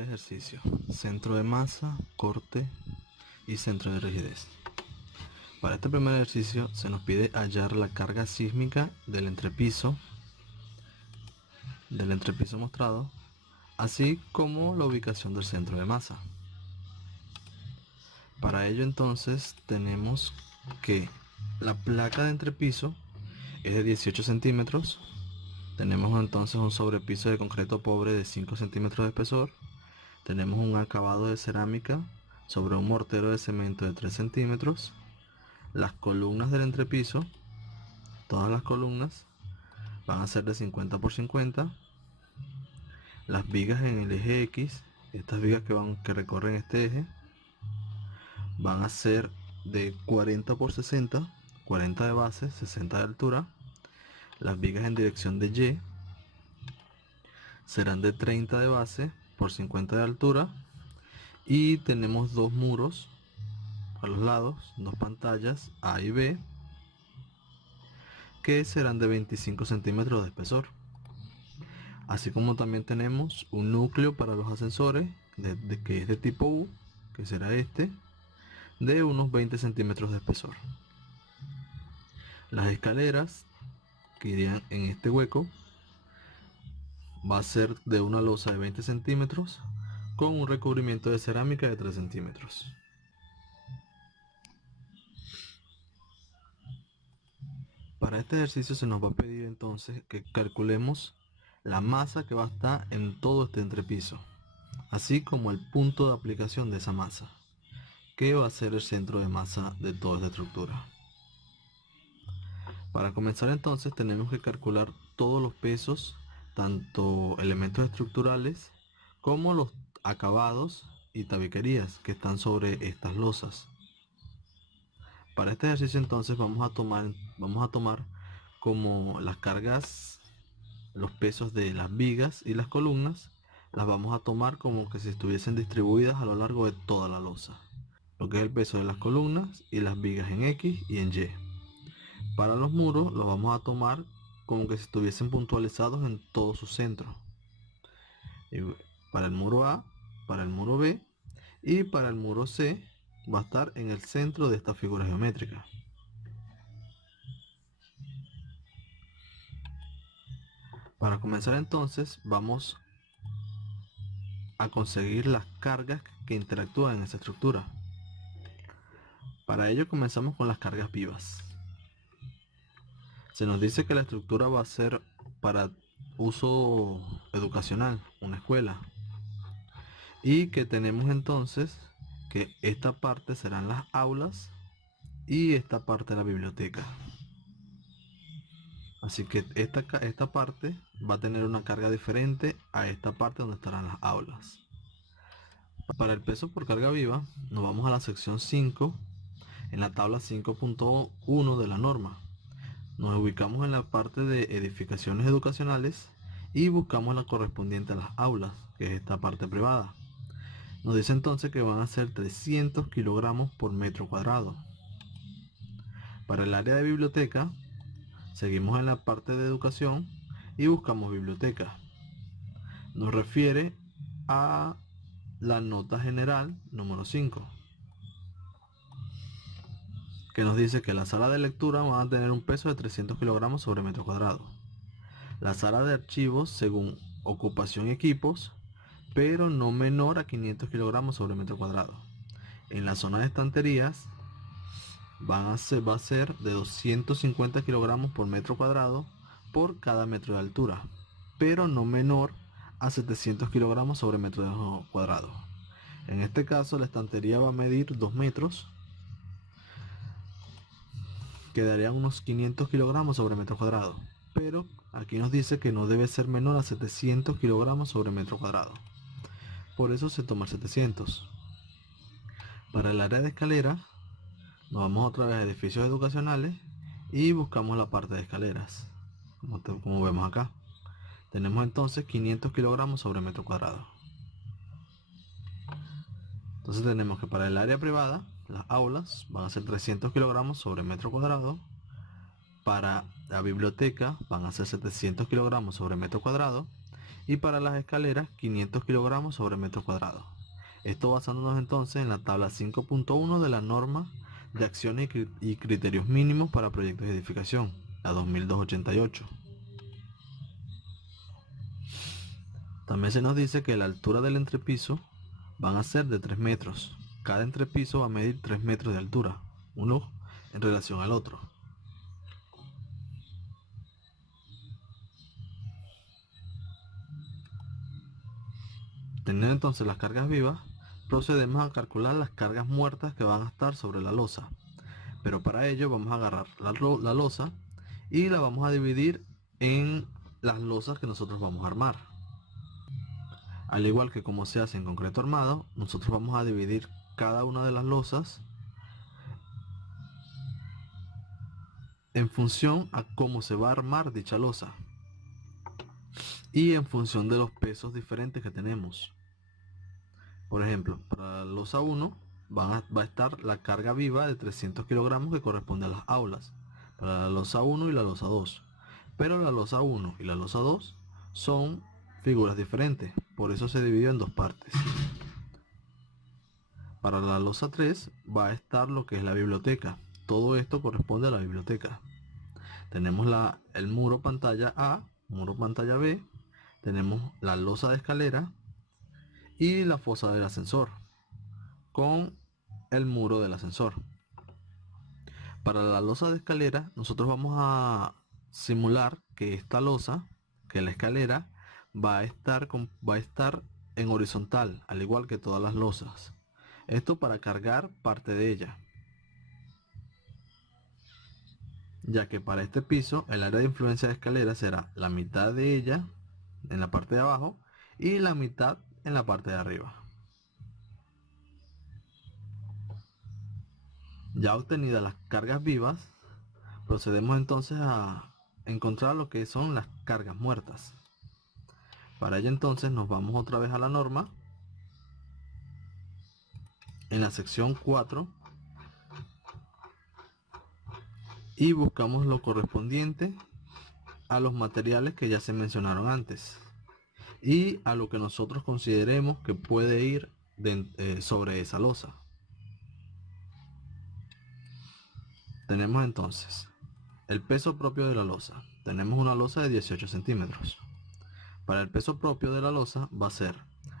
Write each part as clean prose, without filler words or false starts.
Primer ejercicio: centro de masa, corte y centro de rigidez. Para este primer ejercicio se nos pide hallar la carga sísmica del entrepiso mostrado, así como la ubicación del centro de masa. Para ello entonces tenemos que la placa de entrepiso es de 18 centímetros. Tenemos entonces un sobrepiso de concreto pobre de 5 centímetros de espesor. Tenemos un acabado de cerámica sobre un mortero de cemento de 3 centímetros. Las columnas del entrepiso, todas las columnas van a ser de 50 por 50. Las vigas en el eje X, estas vigas que recorren este eje, van a ser de 40 por 60, 40 de base, 60 de altura. Las vigas en dirección de Y serán de 30 de base por 50 de altura. Y tenemos dos muros a los lados, dos pantallas A y B, que serán de 25 centímetros de espesor. Así como también tenemos un núcleo para los ascensores, que es de tipo U, que será este, de unos 20 centímetros de espesor. Las escaleras que irían en este hueco va a ser de una losa de 20 centímetros con un recubrimiento de cerámica de 3 centímetros. Para este ejercicio se nos va a pedir entonces que calculemos la masa que va a estar en todo este entrepiso, así como el punto de aplicación de esa masa, que va a ser el centro de masa de toda esta estructura. Para comenzar entonces tenemos que calcular todos los pesos, tanto elementos estructurales como los acabados y tabiquerías que están sobre estas losas. Para este ejercicio entonces vamos a tomar como las cargas, los pesos de las vigas y las columnas, las vamos a tomar como que si estuviesen distribuidas a lo largo de toda la losa, lo que es el peso de las columnas y las vigas en X y en Y. Para los muros los vamos a tomar como que si estuviesen puntualizados en todo su centro, y para el muro A, para el muro B y para el muro C va a estar en el centro de esta figura geométrica. Para comenzar entonces vamos a conseguir las cargas que interactúan en esta estructura. Para ello comenzamos con las cargas vivas. Se nos dice que la estructura va a ser para uso educacional, una escuela, y que tenemos entonces que esta parte serán las aulas y esta parte la biblioteca. Así que esta parte va a tener una carga diferente a esta parte donde estarán las aulas. Para el peso por carga viva nos vamos a la sección 5 en la tabla 5.1 de la norma. Nos ubicamos en la parte de edificaciones educacionales y buscamos la correspondiente a las aulas, que es esta parte privada. Nos dice entonces que van a ser 300 kilogramos por metro cuadrado. Para el área de biblioteca seguimos en la parte de educación y buscamos biblioteca. Nos refiere a la nota general número 5, que nos dice que la sala de lectura va a tener un peso de 300 kilogramos sobre metro cuadrado. La sala de archivos según ocupación y equipos, pero no menor a 500 kilogramos sobre metro cuadrado. En la zona de estanterías va a ser de 250 kilogramos por metro cuadrado por cada metro de altura, pero no menor a 700 kilogramos sobre metro cuadrado. En este caso la estantería va a medir 2 metros, quedarían unos 500 kilogramos sobre metro cuadrado, pero aquí nos dice que no debe ser menor a 700 kilogramos sobre metro cuadrado, por eso se toma 700. Para el área de escalera nos vamos otra vez a edificios educacionales y buscamos la parte de escaleras, como vemos acá. Tenemos entonces 500 kilogramos sobre metro cuadrado. Entonces tenemos que para el área privada, las aulas van a ser 300 kilogramos sobre metro cuadrado. Para la biblioteca van a ser 700 kilogramos sobre metro cuadrado. y para las escaleras 500 kilogramos sobre metro cuadrado. Esto basándonos entonces en la tabla 5.1 de la norma de acciones y criterios mínimos para proyectos de edificación, la 2288. También se nos dice que la altura del entrepiso van a ser de 3 metros. Cada entrepiso va a medir 3 metros de altura, uno en relación al otro. Teniendo entonces las cargas vivas, procedemos a calcular las cargas muertas que van a estar sobre la losa. Pero para ello vamos a agarrar la losa y la vamos a dividir en las losas que nosotros vamos a armar. Al igual que como se hace en concreto armado, nosotros vamos a dividir cada una de las losas en función a cómo se va a armar dicha losa y en función de los pesos diferentes que tenemos. Por ejemplo, para la losa 1 va a estar la carga viva de 300 kilogramos que corresponde a las aulas, para la losa 1 y la losa 2. Pero la losa 1 y la losa 2 son figuras diferentes, por eso se dividió en dos partes. Para la losa 3 va a estar lo que es la biblioteca. Todo esto corresponde a la biblioteca. Tenemos el muro pantalla A, muro pantalla B, tenemos la losa de escalera y la fosa del ascensor con el muro del ascensor. Para la losa de escalera nosotros vamos a simular que esta losa, que la escalera va a estar en horizontal, al igual que todas las losas. Esto para cargar parte de ella, ya que para este piso el área de influencia de escalera será la mitad de ella en la parte de abajo y la mitad en la parte de arriba. Ya obtenidas las cargas vivas, procedemos entonces a encontrar lo que son las cargas muertas. Para ello entonces nos vamos otra vez a la norma, en la sección 4, y buscamos lo correspondiente a los materiales que ya se mencionaron antes y a lo que nosotros consideremos que puede ir sobre esa losa. Tenemos entonces el peso propio de la losa. Tenemos una losa de 18 centímetros. Para el peso propio de la losa va a ser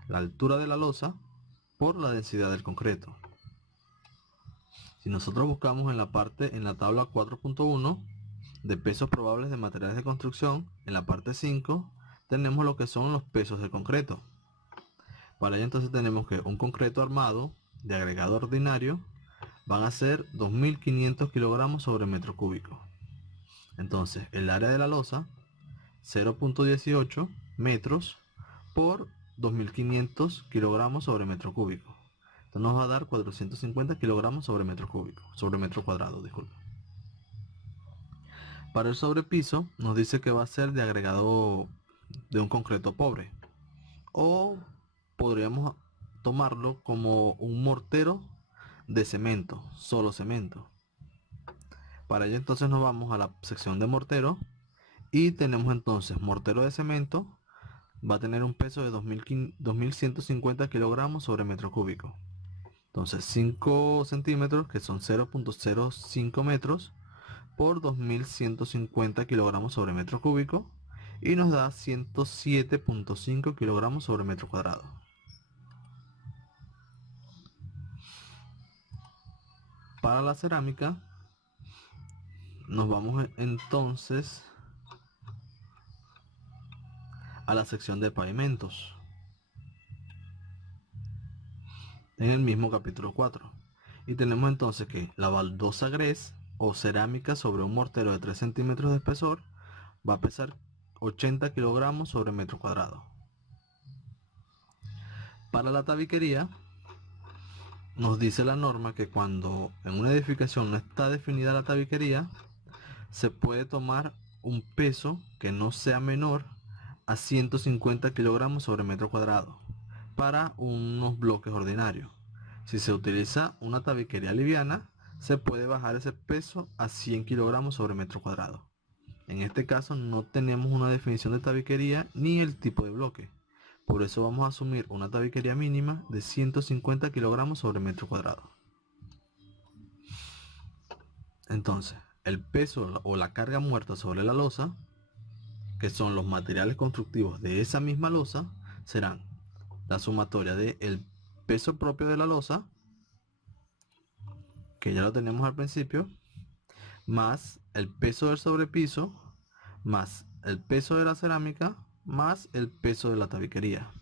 la altura de la losa por la densidad del concreto. Si nosotros buscamos en la tabla 4.1 de pesos probables de materiales de construcción, en la parte 5 tenemos lo que son los pesos del concreto. Para ello entonces tenemos que un concreto armado de agregado ordinario van a ser 2500 kilogramos sobre metro cúbico. Entonces el área de la losa 0.18 metros por 2500 kilogramos sobre metro cúbico. Esto nos va a dar 450 kilogramos sobre metro cúbico, sobre metro cuadrado, disculpe. Para el sobrepiso nos dice que va a ser de agregado de un concreto pobre, o podríamos tomarlo como un mortero de cemento, solo cemento. Para ello entonces nos vamos a la sección de mortero y tenemos entonces mortero de cemento, va a tener un peso de 2150 kilogramos sobre metro cúbico. Entonces 5 centímetros, que son 0.05 metros, por 2150 kilogramos sobre metro cúbico, y nos da 107.5 kilogramos sobre metro cuadrado. Para la cerámica nos vamos entonces a la sección de pavimentos en el mismo capítulo 4, y tenemos entonces que la baldosa gres o cerámica sobre un mortero de 3 centímetros de espesor va a pesar 80 kilogramos sobre metro cuadrado. Para la tabiquería nos dice la norma que cuando en una edificación no está definida la tabiquería, se puede tomar un peso que no sea menor a 150 kilogramos sobre metro cuadrado para unos bloques ordinarios. Si se utiliza una tabiquería liviana, se puede bajar ese peso a 100 kilogramos sobre metro cuadrado. En este caso no tenemos una definición de tabiquería ni el tipo de bloque. Por eso vamos a asumir una tabiquería mínima de 150 kilogramos sobre metro cuadrado. Entonces, el peso o la carga muerta sobre la losa, que son los materiales constructivos de esa misma losa, serán la sumatoria del peso propio de la losa, que ya lo tenemos al principio, más el peso del sobrepiso, más el peso de la cerámica, más el peso de la tabiquería.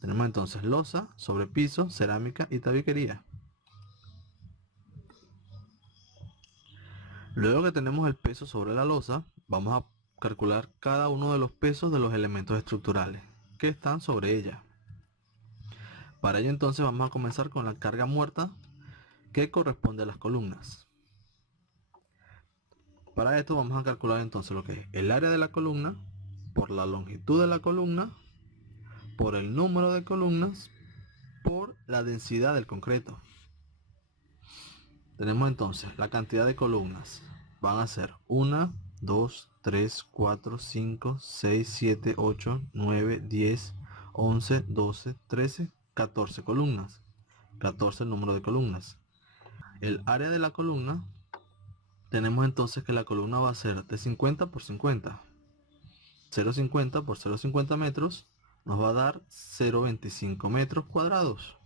Tenemos entonces losa, sobrepiso, cerámica y tabiquería. Luego que tenemos el peso sobre la losa, vamos a calcular cada uno de los pesos de los elementos estructurales que están sobre ella. Para ello entonces vamos a comenzar con la carga muerta que corresponde a las columnas. Para esto vamos a calcular entonces lo que es el área de la columna por la longitud de la columna, por el número de columnas, por la densidad del concreto. Tenemos entonces la cantidad de columnas. Van a ser 1, 2, 3, 4, 5, 6, 7, 8, 9, 10, 11, 12, 13, 14 columnas. 14 el número de columnas. El área de la columna, tenemos entonces que la columna va a ser de 50 por 50. 0,50 por 0,50 metros nos va a dar 0,25 metros cuadrados.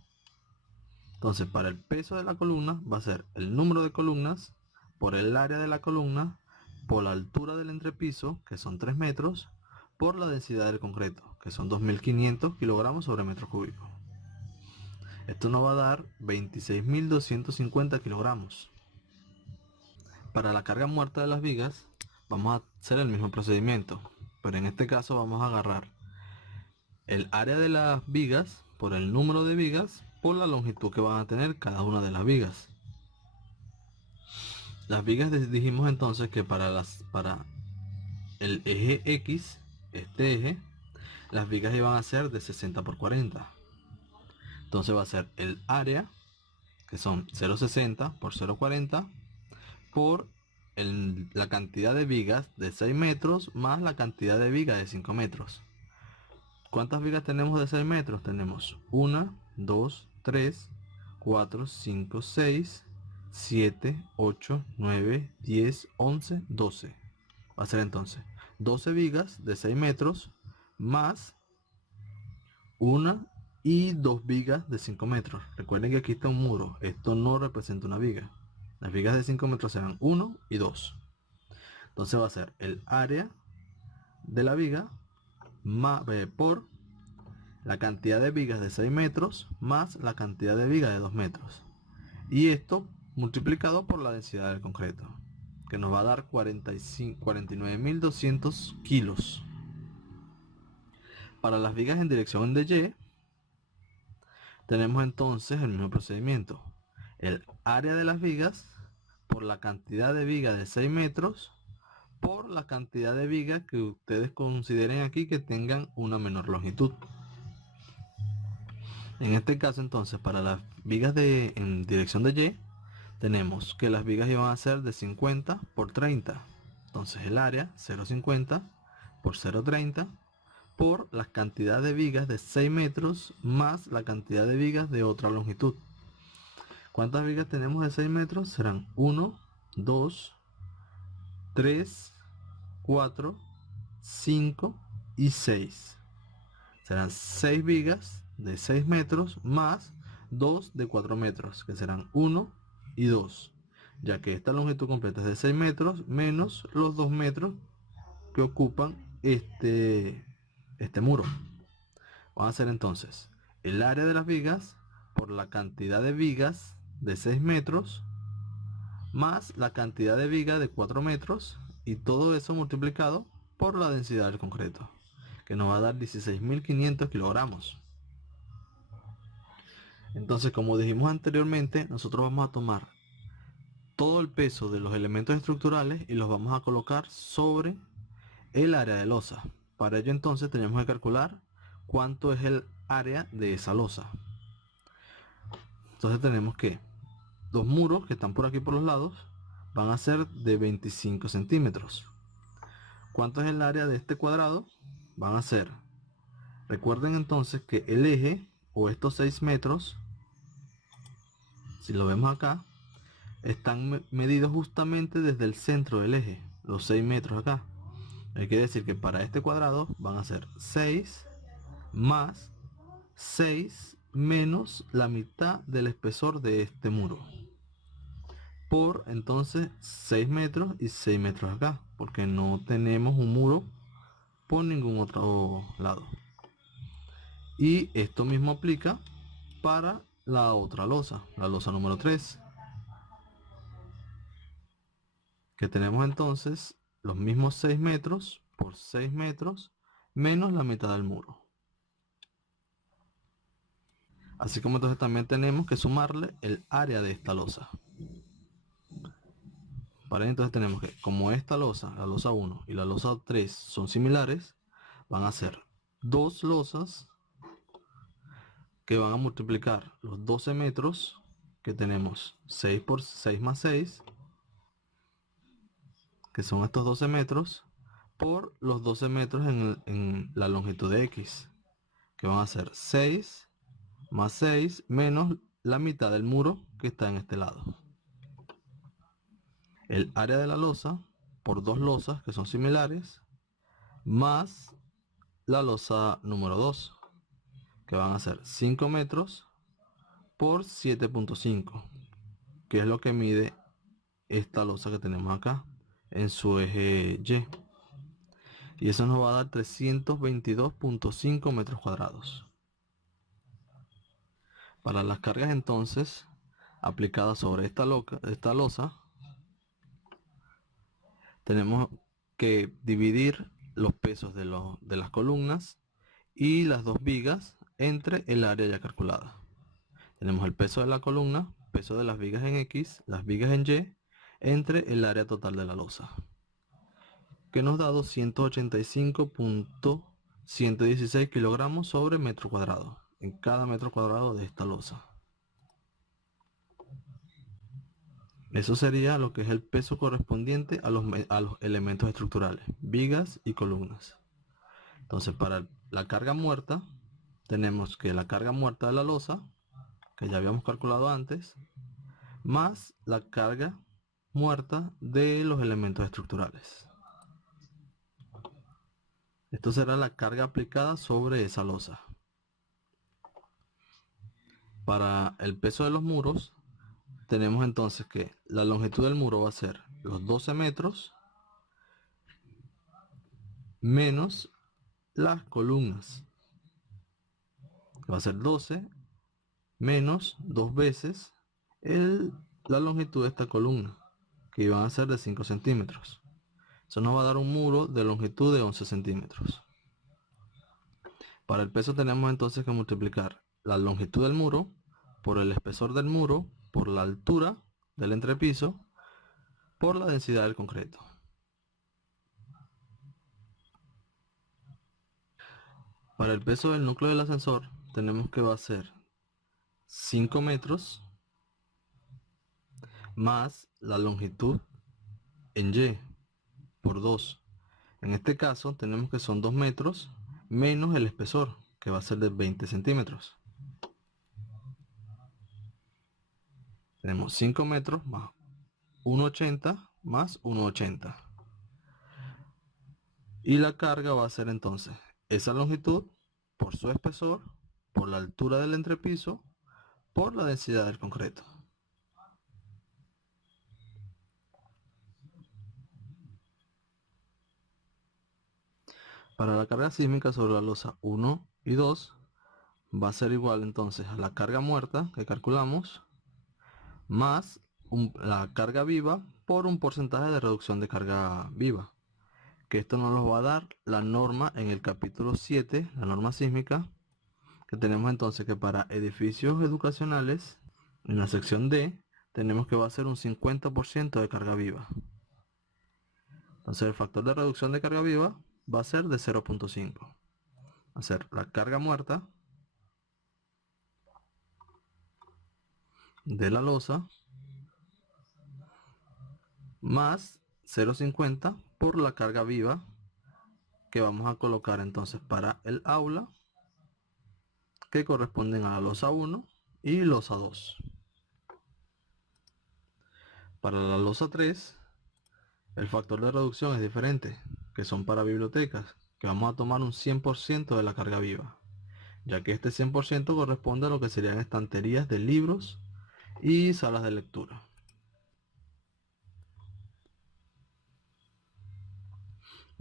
Entonces, para el peso de la columna va a ser el número de columnas por el área de la columna, por la altura del entrepiso, que son 3 metros, por la densidad del concreto, que son 2.500 kilogramos sobre metro cúbico. Esto nos va a dar 26.250 kilogramos. Para la carga muerta de las vigas, vamos a hacer el mismo procedimiento, pero en este caso vamos a agarrar el área de las vigas por el número de vigas por la longitud que van a tener cada una de las vigas. Las vigas dijimos entonces que para el eje X, este eje, las vigas iban a ser de 60 por 40. Entonces va a ser el área, que son 0,60 por 0,40, por la cantidad de vigas de 6 metros más la cantidad de vigas de 5 metros. ¿Cuántas vigas tenemos de 6 metros? Tenemos 1, 2, 3, 4, 5, 6, 7, 8, 9, 10, 11, 12. Va a ser entonces 12 vigas de 6 metros más 1 y 2 vigas de 5 metros. Recuerden que aquí está un muro. Esto no representa una viga. Las vigas de 5 metros serán 1 y 2. Entonces va a ser el área de la viga por la cantidad de vigas de 6 metros más la cantidad de vigas de 2 metros. Y esto multiplicado por la densidad del concreto, que nos va a dar 49.200 kilos. Para las vigas en dirección de Y, tenemos entonces el mismo procedimiento. El área de las vigas por la cantidad de vigas de 6 metros por la cantidad de vigas que ustedes consideren aquí que tengan una menor longitud. En este caso entonces, para las vigas en dirección de Y, tenemos que las vigas iban a ser de 50 por 30. Entonces el área 0,50 por 0,30 por la cantidad de vigas de 6 metros más la cantidad de vigas de otra longitud. ¿Cuántas vigas tenemos de 6 metros? Serán 1, 2, 3, 4, 5 y 6. Serán 6 vigas de 6 metros más 2 de 4 metros, que serán 1 y 2, ya que esta longitud completa es de 6 metros menos los 2 metros que ocupan este muro. Vamos a hacer entonces el área de las vigas por la cantidad de vigas de 6 metros más la cantidad de vigas de 4 metros y todo eso multiplicado por la densidad del concreto, que nos va a dar 16.500 kilogramos. Entonces, como dijimos anteriormente, nosotros vamos a tomar todo el peso de los elementos estructurales y los vamos a colocar sobre el área de losa. Para ello entonces tenemos que calcular cuánto es el área de esa losa. Entonces tenemos que los muros que están por aquí por los lados van a ser de 25 centímetros. ¿Cuánto es el área de este cuadrado? Van a ser, recuerden entonces que el eje o estos 6 metros, si lo vemos acá, están medidos justamente desde el centro del eje, los 6 metros acá. Quiere decir que para este cuadrado van a ser 6 más 6 menos la mitad del espesor de este muro. Por entonces 6 metros y 6 metros acá, porque no tenemos un muro por ningún otro lado. Y esto mismo aplica para la otra losa, la losa número 3, que tenemos entonces los mismos 6 metros por 6 metros menos la mitad del muro. Así como entonces también tenemos que sumarle el área de esta losa. Para ello entonces tenemos que, como esta losa, la losa 1 y la losa 3 son similares, van a ser dos losas que van a multiplicar los 12 metros que tenemos 6 por 6 más 6, que son estos 12 metros, por los 12 metros en la longitud de X, que van a ser 6 más 6 menos la mitad del muro que está en este lado. El área de la losa por dos losas que son similares, más la losa número 2, que van a ser 5 metros por 7.5, que es lo que mide esta losa que tenemos acá en su eje Y. Y eso nos va a dar 322.5 metros cuadrados. Para las cargas entonces aplicadas sobre esta losa, tenemos que dividir los pesos de las columnas y las dos vigas entre el área ya calculada. Tenemos el peso de la columna, peso de las vigas en X, las vigas en Y, entre el área total de la losa, que nos da 285.116 kilogramos sobre metro cuadrado, en cada metro cuadrado de esta losa. Eso sería lo que es el peso correspondiente a los elementos estructurales, vigas y columnas. Entonces, para la carga muerta, tenemos que la carga muerta de la losa, que ya habíamos calculado antes, más la carga muerta de los elementos estructurales. Esto será la carga aplicada sobre esa losa. Para el peso de los muros, tenemos entonces que la longitud del muro va a ser los 12 metros menos las columnas. Va a ser 12 menos 2 veces la longitud de esta columna, que van a ser de 5 centímetros. Eso nos va a dar un muro de longitud de 11 centímetros. Para el peso tenemos entonces que multiplicar la longitud del muro por el espesor del muro, por la altura del entrepiso, por la densidad del concreto. Para el peso del núcleo del ascensor tenemos que va a ser 5 metros más la longitud en Y por 2. En este caso tenemos que son 2 metros menos el espesor, que va a ser de 20 centímetros. Tenemos 5 metros más 1,80 más 1,80. Y la carga va a ser entonces esa longitud por su espesor, por la altura del entrepiso, por la densidad del concreto. Para la carga sísmica sobre la losa 1 y 2 va a ser igual entonces a la carga muerta que calculamos más la carga viva por un porcentaje de reducción de carga viva, que esto nos lo va a dar la norma en el capítulo 7, la norma sísmica, que tenemos entonces que para edificios educacionales, en la sección D, tenemos que va a ser un 50% de carga viva. Entonces el factor de reducción de carga viva va a ser de 0.5. Va a ser la carga muerta de la losa más 0.50 por la carga viva que vamos a colocar entonces para el aula, que corresponden a la losa 1 y losa 2. Para la losa 3, el factor de reducción es diferente, que son para bibliotecas, que vamos a tomar un 100% de la carga viva, ya que este 100% corresponde a lo que serían estanterías de libros y salas de lectura.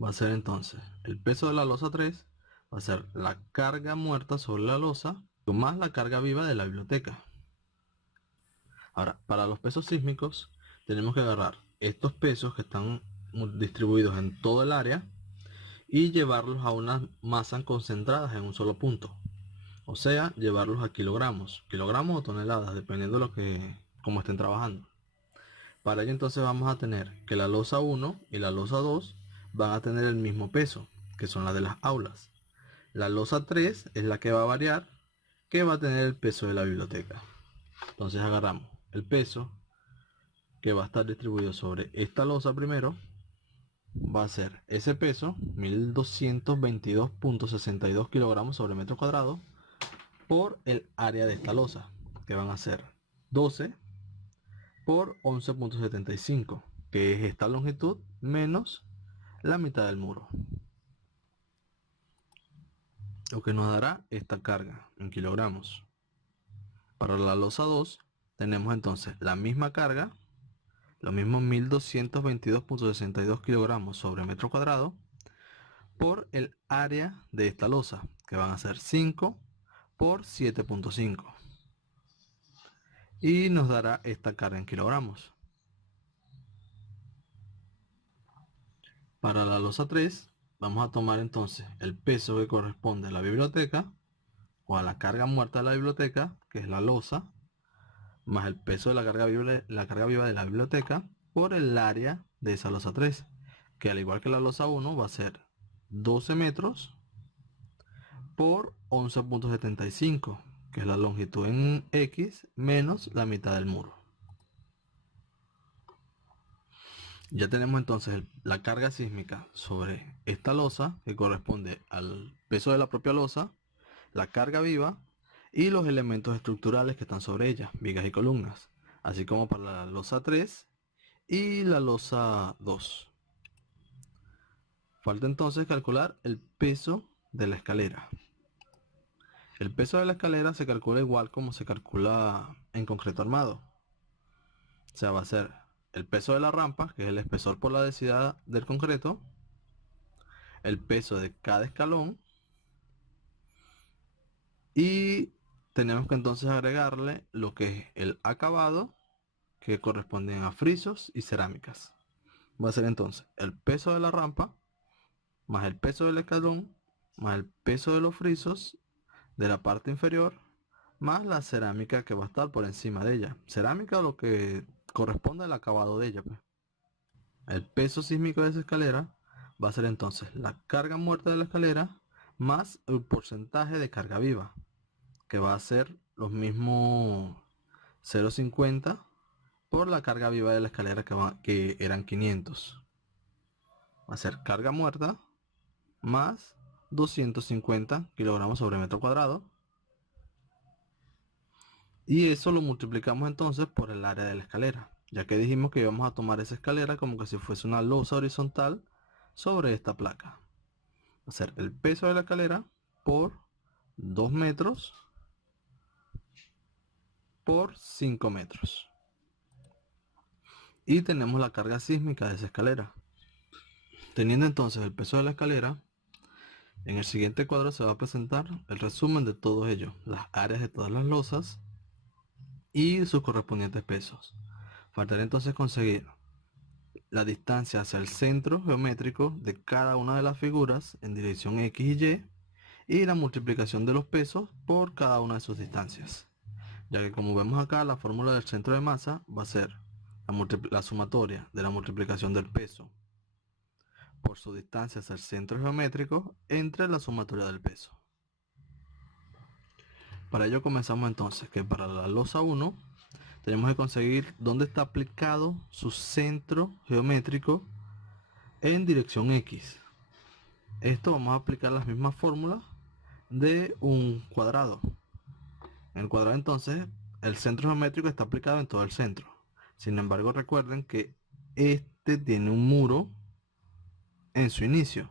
Va a ser entonces el peso de la losa 3, va a ser la carga muerta sobre la losa más la carga viva de la biblioteca. Ahora, para los pesos sísmicos tenemos que agarrar estos pesos que están distribuidos en todo el área y llevarlos a unas masas concentradas en un solo punto. O sea, llevarlos a kilogramos o toneladas, dependiendo de lo que, como estén trabajando. Para ello entonces vamos a tener que la losa 1 y la losa 2 van a tener el mismo peso, que son las de las aulas. La losa 3 es la que va a variar, que va a tener el peso de la biblioteca. Entonces agarramos el peso que va a estar distribuido sobre esta losa primero, va a ser ese peso, 1222.62 kilogramos sobre metro cuadrado, por el área de esta losa, que van a ser 12 por 11.75, que es esta longitud menos la mitad del muro, lo que nos dará esta carga en kilogramos. Para la losa 2 tenemos entonces la misma carga, lo mismo 1222.62 kilogramos sobre metro cuadrado, por el área de esta losa, que van a ser 5 por 7.5, y nos dará esta carga en kilogramos. Para la losa 3 vamos a tomar entonces el peso que corresponde a la biblioteca, o a la carga muerta de la biblioteca, que es la losa, más el peso de la carga viva de la biblioteca, por el área de esa losa 3, que al igual que la losa 1 va a ser 12 metros por 11.75, que es la longitud en X menos la mitad del muro. Ya tenemos entonces la carga sísmica sobre esta losa, que corresponde al peso de la propia losa, la carga viva y los elementos estructurales que están sobre ella, vigas y columnas, así como para la losa 3 y la losa 2. Falta entonces calcular el peso de la escalera. El peso de la escalera se calcula igual como se calcula en concreto armado. O sea, va a ser el peso de la rampa, que es el espesor por la densidad del concreto, el peso de cada escalón, y tenemos que entonces agregarle lo que es el acabado, que corresponden a frisos y cerámicas. Va a ser entonces el peso de la rampa, más el peso del escalón, más el peso de los frisos de la parte inferior, más la cerámica que va a estar por encima de ella. Cerámica o lo que corresponde al acabado de ella, pues. El peso sísmico de esa escalera va a ser entonces la carga muerta de la escalera más el porcentaje de carga viva, que va a ser los mismos 0,50 por la carga viva de la escalera, que eran 500. Va a ser carga muerta más 250 kilogramos sobre metro cuadrado, y eso lo multiplicamos entonces por el área de la escalera, ya que dijimos que íbamos a tomar esa escalera como que si fuese una losa horizontal sobre esta placa. Va a ser el peso de la escalera por 2 metros por 5 metros. Y tenemos la carga sísmica de esa escalera. Teniendo entonces el peso de la escalera, en el siguiente cuadro se va a presentar el resumen de todo ello, las áreas de todas las losas y sus correspondientes pesos. Faltaría entonces conseguir la distancia hacia el centro geométrico de cada una de las figuras en dirección X y Y la multiplicación de los pesos por cada una de sus distancias, ya que como vemos acá, la fórmula del centro de masa va a ser la sumatoria de la multiplicación del peso por su distancia hacia el centro geométrico entre la sumatoria del peso. Para ello comenzamos entonces que para la losa 1 tenemos que conseguir dónde está aplicado su centro geométrico en dirección X. Esto vamos a aplicar las mismas fórmulas de un cuadrado. En el cuadrado entonces el centro geométrico está aplicado en todo el centro. Sin embargo, recuerden que este tiene un muro en su inicio.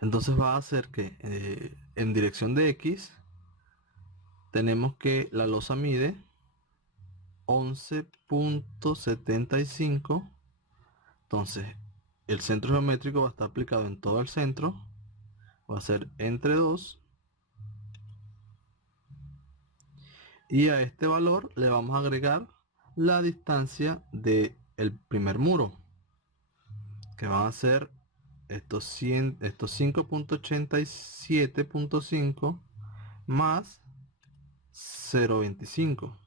Entonces va a hacer que en dirección de X tenemos que la losa mide 11.75. Entonces el centro geométrico va a estar aplicado en todo el centro. Va a ser entre 2. Y a este valor le vamos a agregar la distancia del primer muro, que van a ser estos 5.87.5 más 0.25.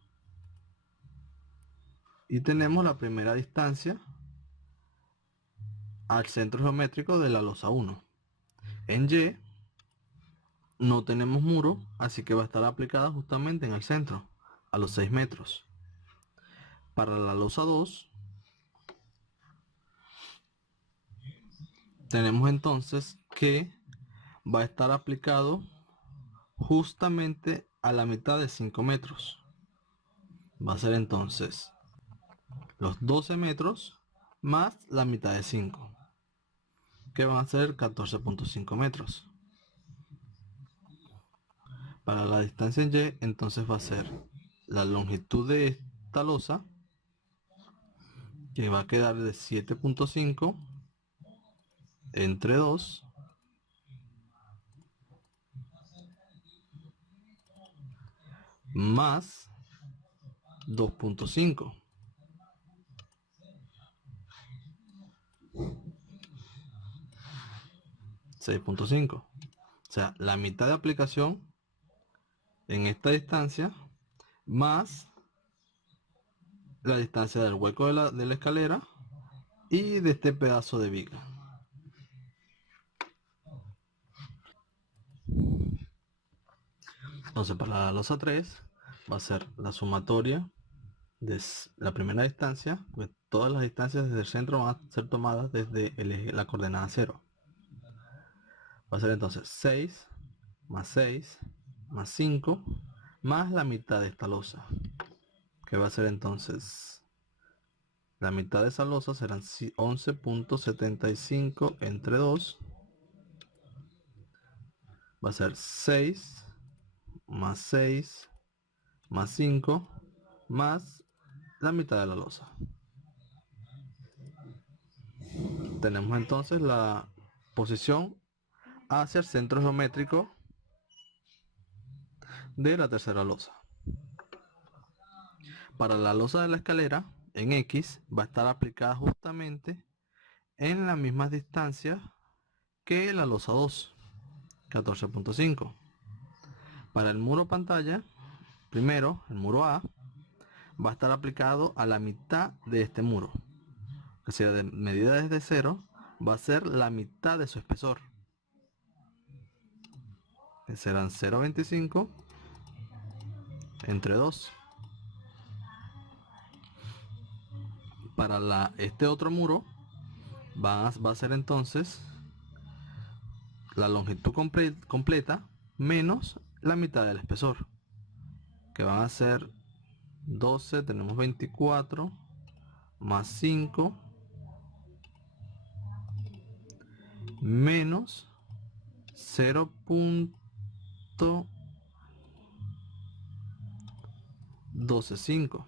Y tenemos la primera distancia al centro geométrico de la losa 1. En Y no tenemos muro, así que va a estar aplicada justamente en el centro, a los 6 metros. Para la losa 2 tenemos entonces que va a estar aplicado justamente a la mitad de 5 metros. Va a ser entonces los 12 metros más la mitad de 5, que van a ser 14.5 metros. Para la distancia en Y, entonces va a ser la longitud de esta losa, que va a quedar de 7.5 entre 2 más 2.5. 6.5. O sea, la mitad de aplicación en esta distancia más la distancia del hueco de la escalera y de este pedazo de viga. Entonces para la losa 3 va a ser la sumatoria de la primera distancia, pues todas las distancias desde el centro van a ser tomadas desde la coordenada 0. Va a ser entonces 6 más 6 más 5 más la mitad de esta losa, que va a ser entonces la mitad de esa losa serán 11.75 entre 2. Va a ser 6 más 6 más 5 más la mitad de la losa. Tenemos entonces la posición hacia el centro geométrico de la tercera losa. Para la losa de la escalera, en X, va a estar aplicada justamente en las mismas distancias que la losa 2, 14.5. Para el muro pantalla, primero, el muro A, va a estar aplicado a la mitad de este muro. Que sea de medida desde 0, va a ser la mitad de su espesor, que serán 0.25 entre 2. Para este otro muro va a ser entonces la longitud completa menos la mitad del espesor, que van a ser 12, tenemos 24 más 5 menos 0.125.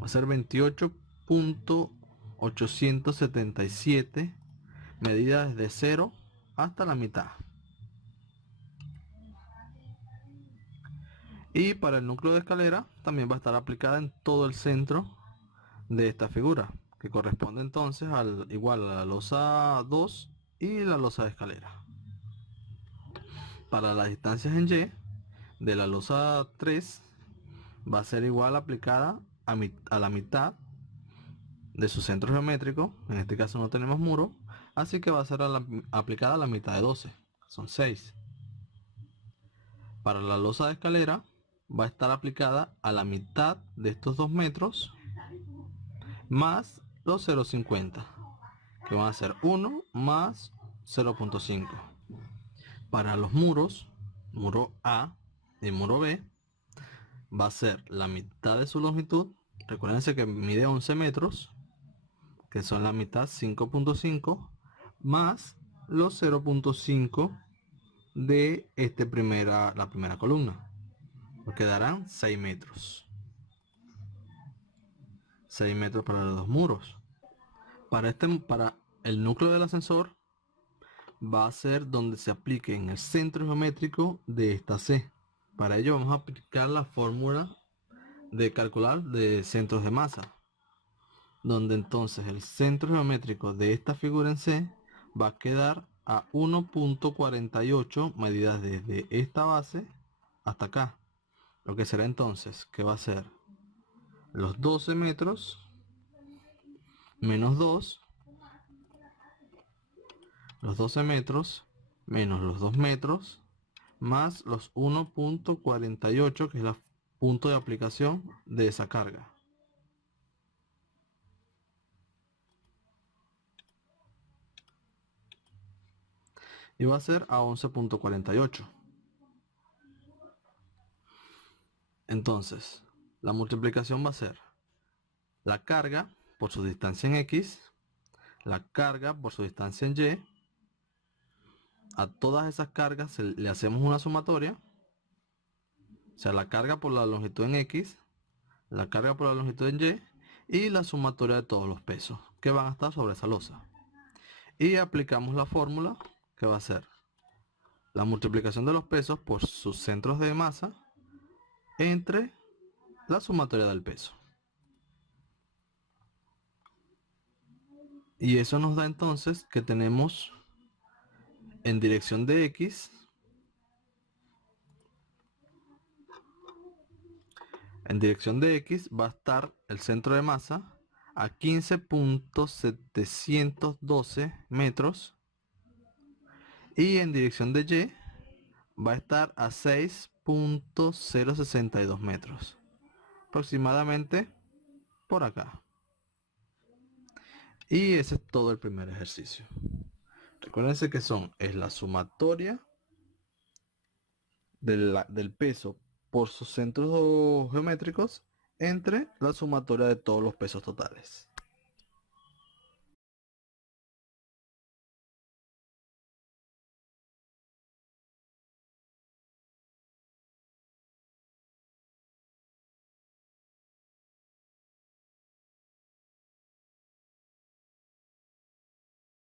Va a ser 28.877 medidas desde 0 hasta la mitad. Y para el núcleo de escalera también va a estar aplicada en todo el centro de esta figura, que corresponde entonces igual a la losa 2 y la losa de escalera. Para las distancias en Y de la losa 3 va a ser igual aplicada a la mitad de su centro geométrico. En este caso no tenemos muro, así que va a ser aplicada a la mitad de 12, son 6. Para la losa de escalera va a estar aplicada a la mitad de estos 2 metros más los 0,50, que van a ser 1 más 0,5. Para los muros, muro A y muro B, va a ser la mitad de su longitud. Recuérdense que mide 11 metros, que son la mitad, 5,5, más los 0,5 de la primera columna. Nos quedarán 6 metros. 6 metros para los dos muros. Para el núcleo del ascensor va a ser donde se aplique en el centro geométrico de esta C. Para ello vamos a aplicar la fórmula de calcular de centros de masa, donde entonces el centro geométrico de esta figura en C va a quedar a 1,48 medidas desde esta base hasta acá, lo que será entonces que va a ser los 12 metros menos 2, los 12 metros menos los 2 metros más los 1,48, que es el punto de aplicación de esa carga. Y va a ser a 11,48. Entonces, la multiplicación va a ser la carga por su distancia en X, la carga por su distancia en Y. A todas esas cargas le hacemos una sumatoria. O sea, la carga por la longitud en X, la carga por la longitud en Y y la sumatoria de todos los pesos que van a estar sobre esa losa. Y aplicamos la fórmula que va a ser la multiplicación de los pesos por sus centros de masa entre la sumatoria del peso. Y eso nos da entonces que tenemos en dirección de X, va a estar el centro de masa a 15,712 metros, y en dirección de Y va a estar a 6,062 metros, aproximadamente por acá. Y ese es todo el primer ejercicio. Recuérdense que es la sumatoria del peso por sus centros geométricos entre la sumatoria de todos los pesos totales.